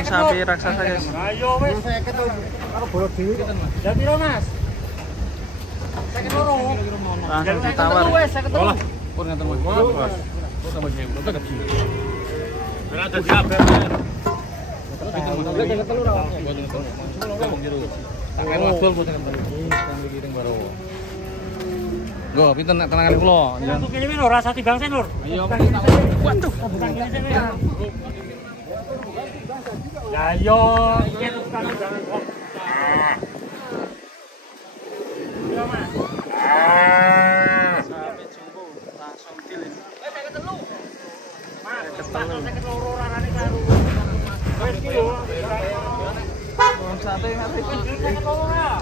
sapi raksasa guys. Ayo wis. Karo bolot dhewe. Ya piro Mas? 52. Langsung ditawar. Wis 53. Olah, pun ngeten Mas. Bos. Kok tambah nyewu, kok kecil. Berada di apa? Go, pinten nek tenangan kula. Untuk kene lho rasa dibangsen lur. Ayo. Waduh, bukan kene sing ya. Ya yo, iki tukang jangan kok. Yo Mas. Sapi jumbo langsung deal ini. Saya ketelu. Mas, ketelu. Saya ketelu rarane karo. Wis iki lho. Bawang sate mati. Saya ketelu ora.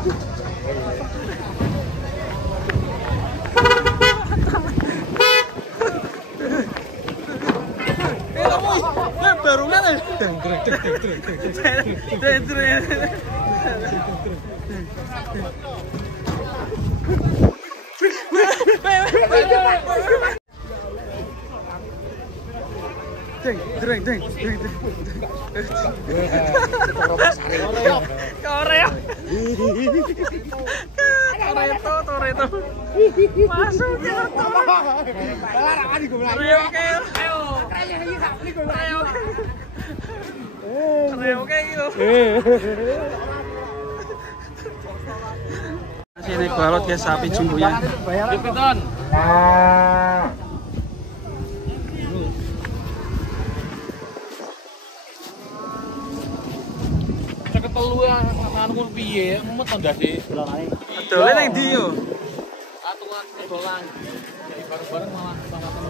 Baru kan? Toreto. Masuk ya. Sini balot guys sapi jumbo ya. Piton. Ketelu anu piye? Mumet ndase. Dole nang ndi yo? Atuan dolan. Ya bareng-bareng malah sama-sama.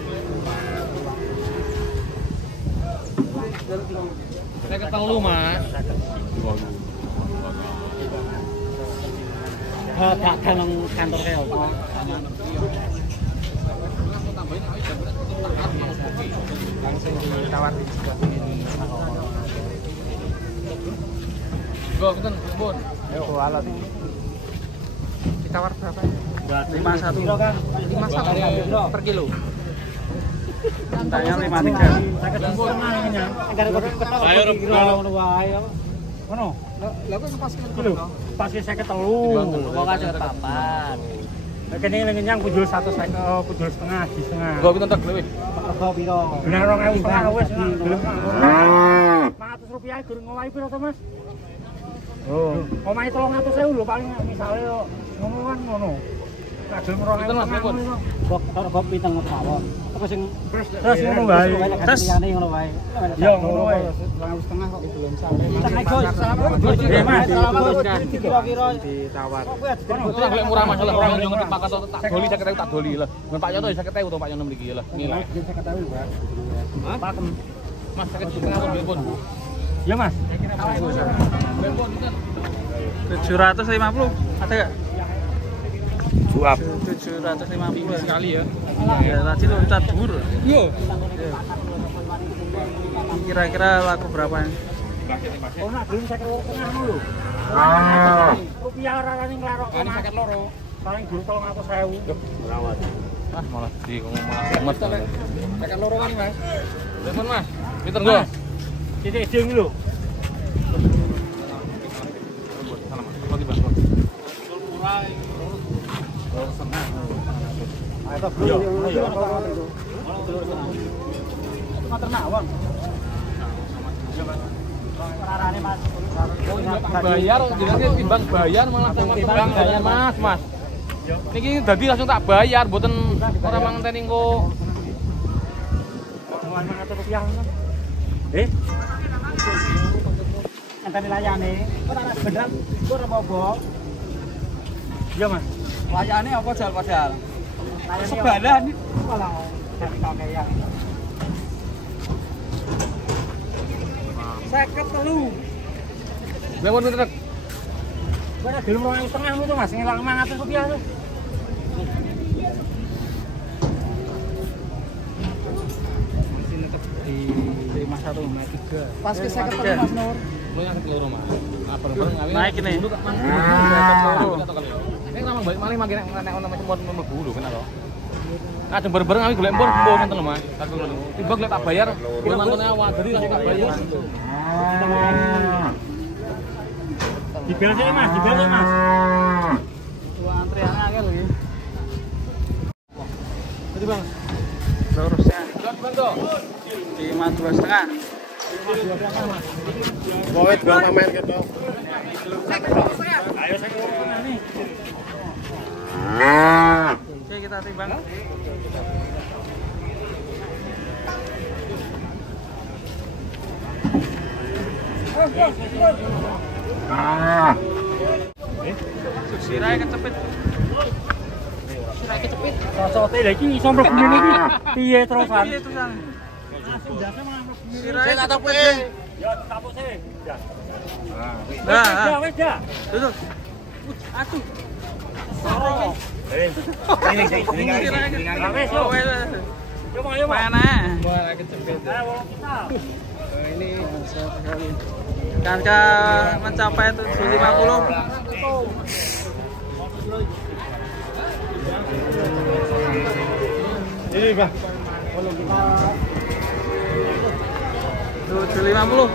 Saya ketelu Mas. Dagang nang kantor kaya apa? Langsung ditawar di sebelah ini. Go, pinten, Bun? Ayo alat. Ditawar berapa? 51. 51 per kilo. Tanya 53. Saya ketemu kenyang. Enggak ada ketok. Ayo ngono wae. Ngono. Lha kok pas kilo. Pas saya ketelu. Kok aja papat. Kene kenyang pujul 1,5 pujul setengah di setengah. Go, pinten tak lewe? Rego piro? Bener 2.500 wis gelem. 500 rupiah gurung ngowahi piro to, Mas? Oh, omahe 300.000 lho paling misale ngono kan ngono. Nek gelem 2.000 kok piteng mawon. Apa sing terus ngono wae. Terus ngono wae. Yo ngono wae. 2.500 kok belum sampai. Kira-kira ditawar. Betul golek murah masalah orang yang ngerti makan tak doli 50.000 tak doli lah. Men Pak Yono 50.000 to Pak Yono mriki lah. Nilai. 50.000, Pak. Pakem. Mas 50.000 pun. Ya, Mas. 750 ada enggak? Suap. 750 Sekali ya. Ya tadi lo kita dur. Yo. Kira-kira laku berapa? Oh, nak belum saya keluar tengah dulu. Rupiah rarane nglarok. Ini 52. Paling dulu 300.000. Merawat. Ah, malah di ngomong malah gemet. 52 kan, Mas. Telepon, Mas. Pinter go. Titik ding lho. Bayar, jenenge timbang bayar malah sama timbang bayar Mas. Niki dadi langsung tak bayar, mboten ora mangenteni engko. Rp100. Enteni layane, ora beneran, ora apa-apa. Iya, Mas. Layane apa jal padahal? Sebalan malah dari kakean. 53. Lewat pinter. Ora gelem 2.500 itu Mas, ngilang Rp500 tuh. Sini tetap di 51 53. Pas ke 53 Mas Nur. Lu yang keloro Mas. Bareng-bareng ngawin. Naik ini. Dulu kak mang. Ini ramang balik malih mangkene nek ono macam mlebu lho kan to. Kadang bareng-bareng ngawin golek empon mbok ngoten lho Mas. Tiba golek tak bayar, kuwi mangkone awak. Jadi langsung tak bayar. Dibel sih Mas, dibel sih Mas. Wah, antriannya agak lagi. Jadi bang. Terusnya Bang tuh. 5,2,5. Kowet bang pemain gitu. Ayo saya ngomong nih. Oke, kita timbang. Sirai kecepit. Sirai kecepit. Sosote lha iki iso mlebu ngene iki. Piye terusan? Piye terusan? Langsung dase malah mlebu ngene. Sirai kecepit. Ya tapuk sih. Ya. Nah, Wes ya. duduk. Aku. Oh. Sirai kecepit. Wes yo. Yo mau yo. Mana? Wah, kecepet. Ayo wong kita. Ini besar sekali. Angka mencapai 750. Ini bang. 750.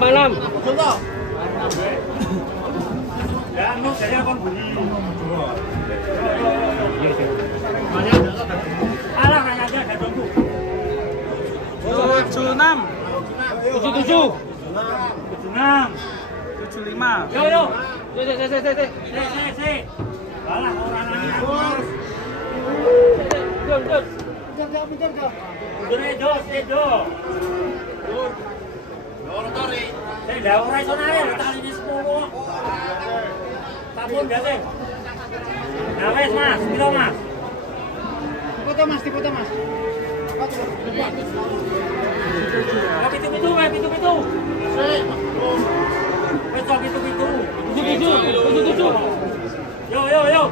Malam. Ya anu saya kon bunyi. Alah nanya aja ada dongku. 76. 77. 76. 75. Yo yo. Si. Alah orang nanya. Dur. Edo. Saya ndak ora iso narik taline 10. Tapun gak sih? Nah wes Mas, piro Mas? Dipoto mas, dipoto mas. Pitu-pitu. Wes pitu-pitu. 77. Yo.